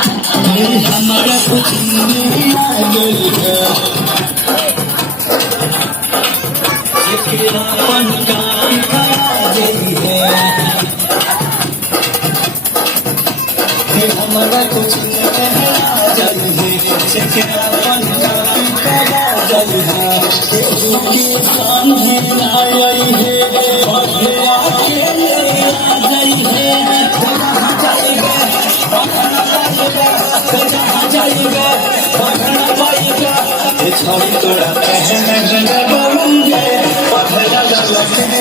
हमारा कुछ नहीं लागल है अपन काम काज है हमारा कुछ नहीं लागल है अपन काम काज है काम है आई है आके आ गई है छोड़ी तोड़ा कहने लगूंगे पहला लगूंगे